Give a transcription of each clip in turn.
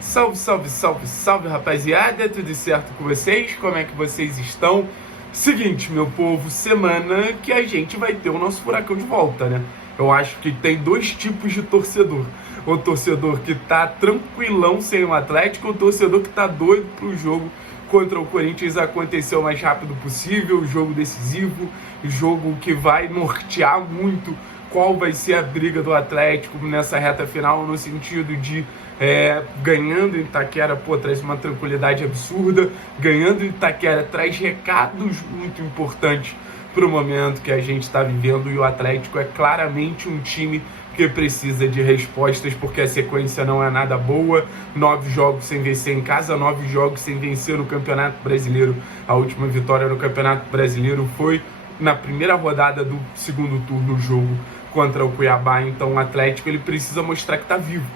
Salve, salve, salve, salve, rapaziada, tudo certo com vocês? Como é que vocês estão? Seguinte, meu povo, semana que a gente vai ter o nosso furacão de volta, né? Eu acho que tem dois tipos de torcedor. O torcedor que tá tranquilão sem o Atlético, o torcedor que tá doido pro jogo contra o Corinthians acontecer o mais rápido possível, jogo decisivo, jogo que vai nortear muito qual vai ser a briga do Atlético nessa reta final, no sentido de ganhando em Itaquera, traz uma tranquilidade absurda, ganhando em Itaquera traz recados muito importantes para o momento que a gente está vivendo, e o Atlético é claramente um time que precisa de respostas, porque a sequência não é nada boa. 9 jogos sem vencer em casa, 9 jogos sem vencer no Campeonato Brasileiro. A última vitória no Campeonato Brasileiro foi na primeira rodada do segundo turno, o jogo contra o Cuiabá. Então o Atlético ele precisa mostrar que está vivo.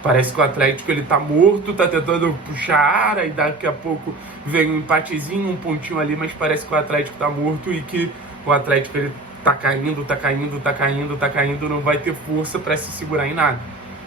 Parece que o Atlético ele tá morto, tá tentando puxar ar, aí daqui a pouco vem um empatezinho, um pontinho ali, mas parece que o Atlético tá morto e que o Atlético ele tá caindo, não vai ter força para se segurar em nada.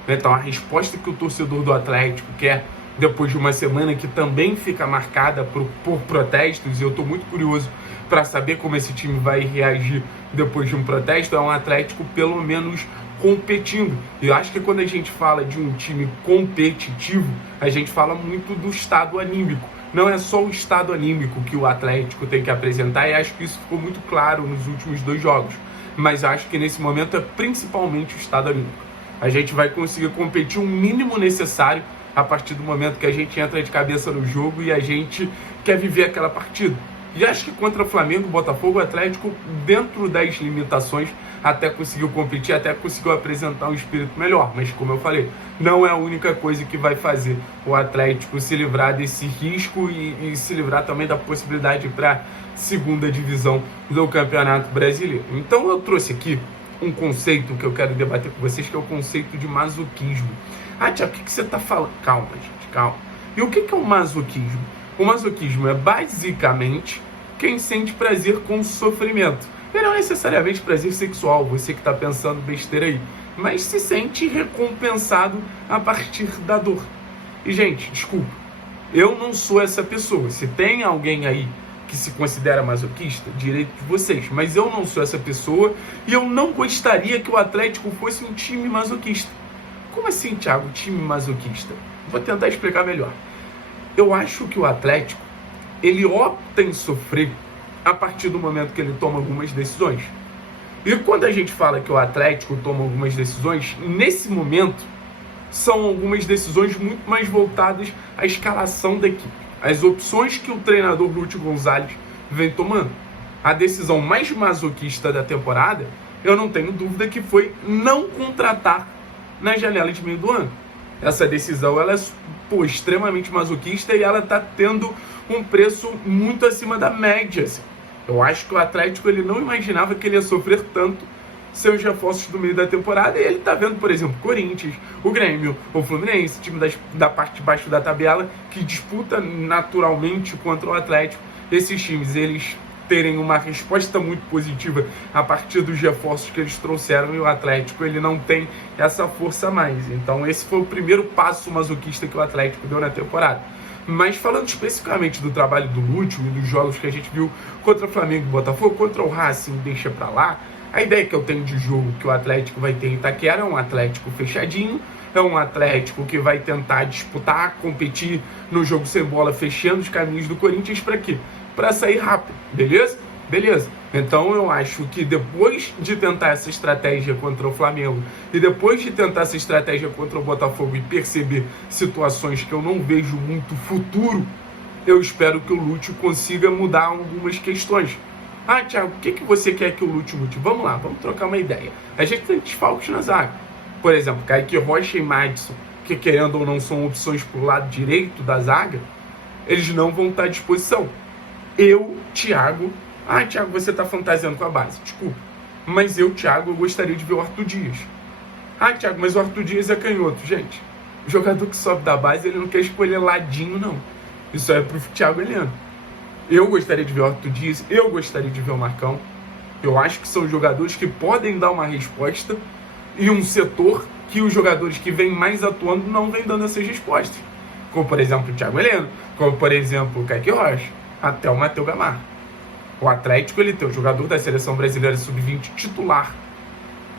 Então a resposta que o torcedor do Atlético quer, depois de uma semana que também fica marcada por protestos, e eu tô muito curioso para saber como esse time vai reagir depois de um protesto, é um Atlético pelo menos competindo. E eu acho que quando a gente fala de um time competitivo, a gente fala muito do estado anímico. Não é só o estado anímico que o Atlético tem que apresentar, e acho que isso ficou muito claro nos últimos 2 jogos. Mas acho que nesse momento é principalmente o estado anímico. A gente vai conseguir competir o mínimo necessário a partir do momento que a gente entra de cabeça no jogo e a gente quer viver aquela partida. E acho que contra o Flamengo, Botafogo, o Atlético, dentro das limitações, até conseguiu competir, até conseguiu apresentar um espírito melhor. Mas, como eu falei, não é a única coisa que vai fazer o Atlético se livrar desse risco e se livrar também da possibilidade para segunda divisão do Campeonato Brasileiro. Então eu trouxe aqui um conceito que eu quero debater com vocês, que é o conceito de masoquismo. Ah, Tiago, o que você está falando? Calma, gente, calma. E o que é o masoquismo? O masoquismo é basicamente quem sente prazer com sofrimento. E não necessariamente prazer sexual, você que está pensando besteira aí, mas se sente recompensado a partir da dor. E, gente, desculpa, eu não sou essa pessoa. Se tem alguém aí que se considera masoquista, direito de vocês, mas eu não sou essa pessoa e eu não gostaria que o Atlético fosse um time masoquista. Como assim, Thiago, time masoquista? Vou tentar explicar melhor. Eu acho que o Atlético, ele opta em sofrer a partir do momento que ele toma algumas decisões. E quando a gente fala que o Atlético toma algumas decisões, nesse momento, são algumas decisões muito mais voltadas à escalação da equipe, as opções que o treinador Lúcio Gonzalez vem tomando. A decisão mais masoquista da temporada, eu não tenho dúvida que foi não contratar na janela de meio do ano. Essa decisão ela é extremamente masoquista e ela está tendo um preço muito acima da média. Assim. Eu acho que o Atlético ele não imaginava que ele ia sofrer tanto seus reforços do meio da temporada, e ele está vendo, por exemplo, o Corinthians, o Grêmio, o Fluminense, time da parte de baixo da tabela, que disputa naturalmente contra o Atlético. Esses times, eles terem uma resposta muito positiva a partir dos reforços que eles trouxeram, e o Atlético ele não tem essa força a mais. Então esse foi o primeiro passo masoquista que o Atlético deu na temporada. Mas falando especificamente do trabalho do Lúcio e dos jogos que a gente viu contra o Flamengo e Botafogo, contra o Racing, deixa pra lá, a ideia que eu tenho de jogo que o Atlético vai ter em Itaquera é um Atlético fechadinho, é um Atlético que vai tentar disputar, competir no jogo sem bola, fechando os caminhos do Corinthians para quê? Para sair rápido, beleza? Beleza. Então eu acho que depois de tentar essa estratégia contra o Flamengo e depois de tentar essa estratégia contra o Botafogo e perceber situações que eu não vejo muito futuro, eu espero que o Lúcio consiga mudar algumas questões. Ah, Thiago, o que você quer que o Lúcio mude? Vamos lá, vamos trocar uma ideia. A gente tem desfalques na zaga. Por exemplo, Kaique Rocha e Madison, que querendo ou não são opções para o lado direito da zaga, eles não vão estar à disposição. Eu, Thiago... Ah, Thiago, você está fantasiando com a base. Desculpa. Mas eu, Thiago, eu gostaria de ver o Arthur Dias. Ah, Thiago, mas o Arthur Dias é canhoto. Gente, o jogador que sobe da base, ele não quer escolher ladinho, não. Isso é pro Thiago Heleno. Eu gostaria de ver o Arthur Dias, eu gostaria de ver o Marcão. Eu acho que são jogadores que podem dar uma resposta e um setor que os jogadores que vêm mais atuando não vêm dando essas respostas. como por exemplo o Thiago Heleno, como por exemplo o Kaique Rocha, até o Matheus Gamarra. O Atlético, ele tem o jogador da seleção brasileira sub-20 titular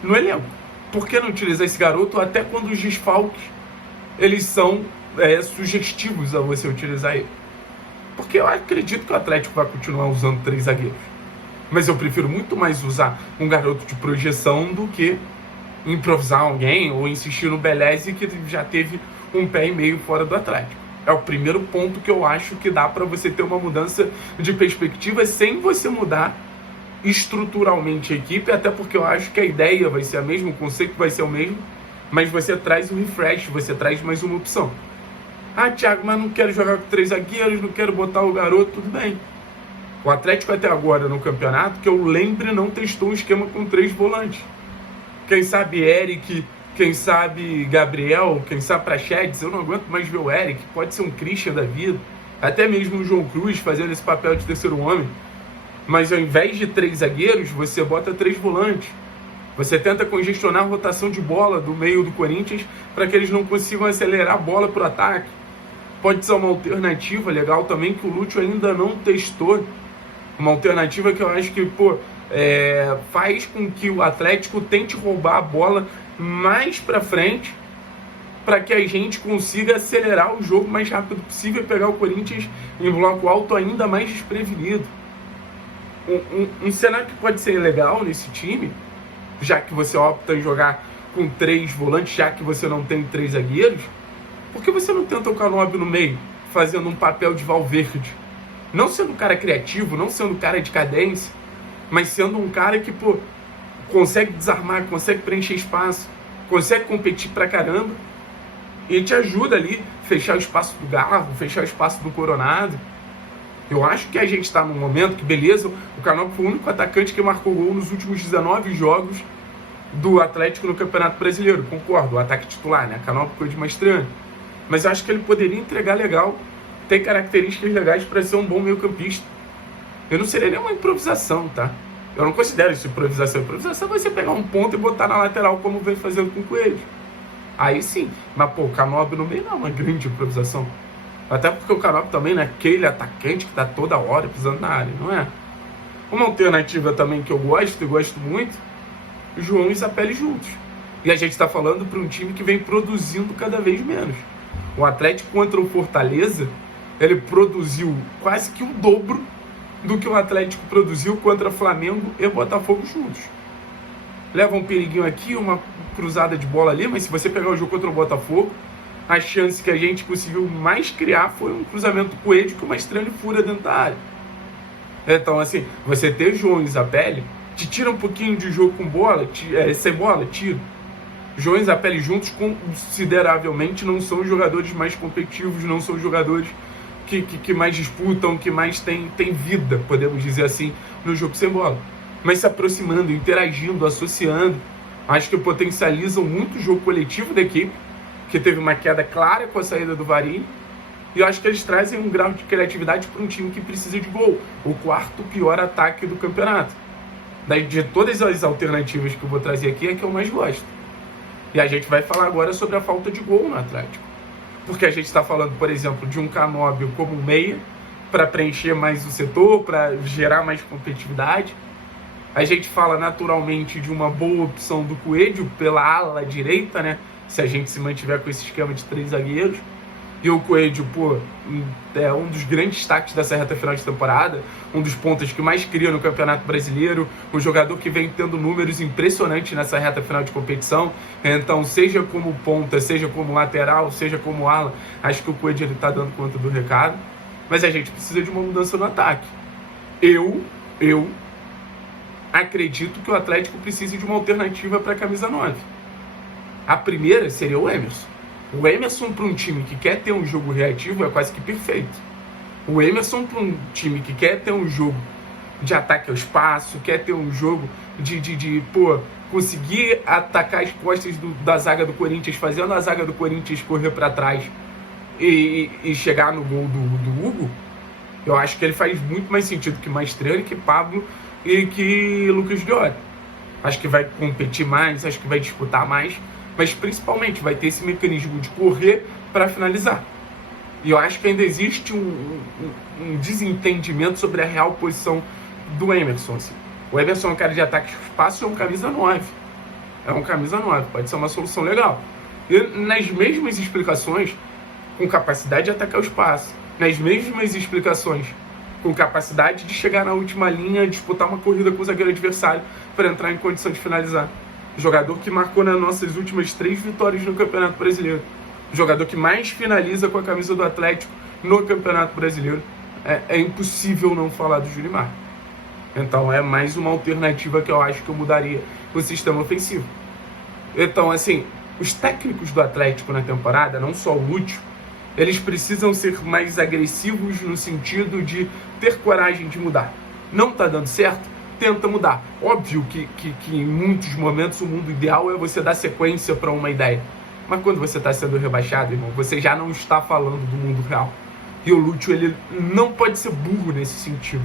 no elenco. Por que não utilizar esse garoto até quando os desfalques eles são sugestivos a você utilizar ele? Porque eu acredito que o Atlético vai continuar usando 3 zagueiros. Mas eu prefiro muito mais usar um garoto de projeção do que improvisar alguém ou insistir no Beleze, que já teve um pé e meio fora do Atlético. É o primeiro ponto que eu acho que dá para você ter uma mudança de perspectiva sem você mudar estruturalmente a equipe, até porque eu acho que a ideia vai ser a mesma, o conceito vai ser o mesmo, mas você traz um refresh, você traz mais uma opção. Ah, Thiago, mas não quero jogar com 3 zagueiros, não quero botar o garoto, tudo bem. O Atlético até agora no campeonato, que eu lembre, não testou um esquema com 3 volantes. Quem sabe Eric, quem sabe Gabriel, quem sabe Praxedes, eu não aguento mais ver o Eric, pode ser um Christian da vida, até mesmo o João Cruz fazendo esse papel de terceiro homem. Mas ao invés de 3 zagueiros, você bota 3 volantes. Você tenta congestionar a rotação de bola do meio do Corinthians para que eles não consigam acelerar a bola para o ataque. Pode ser uma alternativa legal também que o Lúcio ainda não testou. Uma alternativa que eu acho que faz com que o Atlético tente roubar a bola mais para frente para que a gente consiga acelerar o jogo o mais rápido possível e pegar o Corinthians em bloco alto ainda mais desprevenido. Um cenário que pode ser legal nesse time, já que você opta em jogar com 3 volantes, já que você não tem 3 zagueiros, por que você não tenta o Canóbio no meio, fazendo um papel de Valverde? Não sendo um cara criativo, não sendo um cara de cadência, mas sendo um cara que, consegue desarmar, consegue preencher espaço, consegue competir pra caramba e te ajuda ali a fechar o espaço do Garro, fechar o espaço do Coronado. Eu acho que a gente está num momento que, beleza, o Canóbio foi o único atacante que marcou gol nos últimos 19 jogos do Atlético no Campeonato Brasileiro. Concordo, o ataque titular, né? O Canóbio ficou de Mastriani. Mas eu acho que ele poderia entregar legal, tem características legais para ser um bom meio-campista. Eu não seria nenhuma improvisação, tá? Eu não considero isso improvisação. Improvisação vai ser pegar um ponto e botar na lateral, como vem fazendo com o Coelho. Aí sim. Mas, o Canóbio no meio não é uma grande improvisação. Até porque o Canóbio também não é aquele atacante que tá toda hora pisando na área, não é? Uma alternativa também que eu gosto, e gosto muito, João e Zapelli juntos. E a gente está falando para um time que vem produzindo cada vez menos. O Atlético contra o Fortaleza, ele produziu quase que o dobro do que o Atlético produziu contra Flamengo e Botafogo juntos. Leva um periguinho aqui, uma cruzada de bola ali, mas se você pegar o jogo contra o Botafogo, a chance que a gente conseguiu mais criar foi um cruzamento do Coelho que o Mastriani fura dentro da área. Então, assim, você ter João e Zapelli, te tira um pouquinho de jogo com bola, sem bola, tira. João e Zapelli juntos consideravelmente não são os jogadores mais competitivos, não são os jogadores que mais disputam, que mais tem vida, podemos dizer assim, no jogo sem bola. Mas se aproximando, interagindo, associando, acho que potencializam muito o jogo coletivo da equipe, que teve uma queda clara com a saída do Varini, e eu acho que eles trazem um grau de criatividade para um time que precisa de gol, o 4º pior ataque do campeonato. De todas as alternativas que eu vou trazer aqui, é que eu mais gosto. E a gente vai falar agora sobre a falta de gol no Atlético. Porque a gente está falando, por exemplo, de um Canóbio como meia, para preencher mais o setor, para gerar mais competitividade. A gente fala naturalmente de uma boa opção do Coelho pela ala direita, né? Se a gente se mantiver com esse esquema de 3 zagueiros. E o Coelho, é um dos grandes destaques dessa reta final de temporada, um dos pontos que mais cria no Campeonato Brasileiro, um jogador que vem tendo números impressionantes nessa reta final de competição. Então, seja como ponta, seja como lateral, seja como ala, acho que o Coelho está dando conta do recado. Mas a gente precisa de uma mudança no ataque. Eu acredito que o Atlético precisa de uma alternativa para a camisa 9. A primeira seria o Emerson. O Emerson para um time que quer ter um jogo reativo é quase que perfeito. O Emerson para um time que quer ter um jogo de ataque ao espaço, quer ter um jogo de conseguir atacar as costas da zaga do Corinthians, fazendo a zaga do Corinthians correr para trás e chegar no gol do Hugo, eu acho que ele faz muito mais sentido que Mastriani, que Pablo e que Lucas Diori. Acho que vai competir mais, acho que vai disputar mais, mas principalmente vai ter esse mecanismo de correr para finalizar. E eu acho que ainda existe um desentendimento sobre a real posição do Emerson. Assim. O Emerson é um cara de ataque de espaço e é um camisa 9. É um camisa 9, pode ser uma solução legal. E nas mesmas explicações, com capacidade de atacar o espaço, nas mesmas explicações, com capacidade de chegar na última linha, disputar uma corrida com o zagueiro adversário para entrar em condição de finalizar. Jogador que marcou nas nossas últimas 3 vitórias no Campeonato Brasileiro. Jogador que mais finaliza com a camisa do Atlético no Campeonato Brasileiro. É impossível não falar do Julimar. Então é mais uma alternativa que eu acho que eu mudaria o sistema ofensivo. Então, assim, os técnicos do Atlético na temporada, não só o Lúcio, eles precisam ser mais agressivos no sentido de ter coragem de mudar. Não está dando certo? Tenta mudar. Óbvio que em muitos momentos o mundo ideal é você dar sequência para uma ideia. Mas quando você está sendo rebaixado, irmão, você já não está falando do mundo real. E o Lúcio, ele não pode ser burro nesse sentido,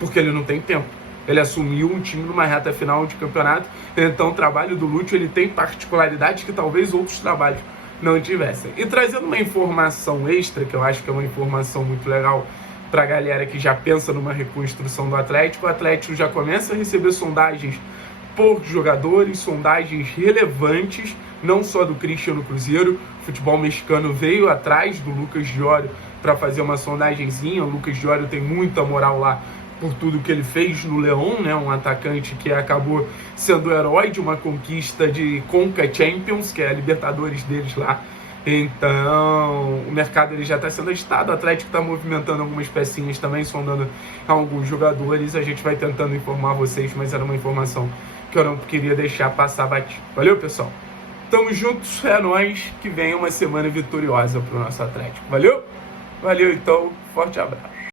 porque ele não tem tempo. Ele assumiu um time numa reta final de campeonato, então o trabalho do Lúcio, ele tem particularidades que talvez outros trabalhos não tivessem. E trazendo uma informação extra, que eu acho que é uma informação muito legal para a galera que já pensa numa reconstrução do Atlético, o Atlético já começa a receber sondagens por jogadores, sondagens relevantes, não só do Christian no Cruzeiro. O futebol mexicano veio atrás do Lucas Diório para fazer uma sondagenzinha. O Lucas Diório tem muita moral lá por tudo que ele fez no León, né? Um atacante que acabou sendo o herói de uma conquista de Conca Champions, que é a Libertadores deles lá. Então, o mercado ele já está sendo agitado, o Atlético está movimentando algumas pecinhas também, sondando alguns jogadores, a gente vai tentando informar vocês, mas era uma informação que eu não queria deixar passar batido. Valeu, pessoal? Tamo juntos, é nóis, que venha uma semana vitoriosa pro nosso Atlético. Valeu? Valeu, então, forte abraço.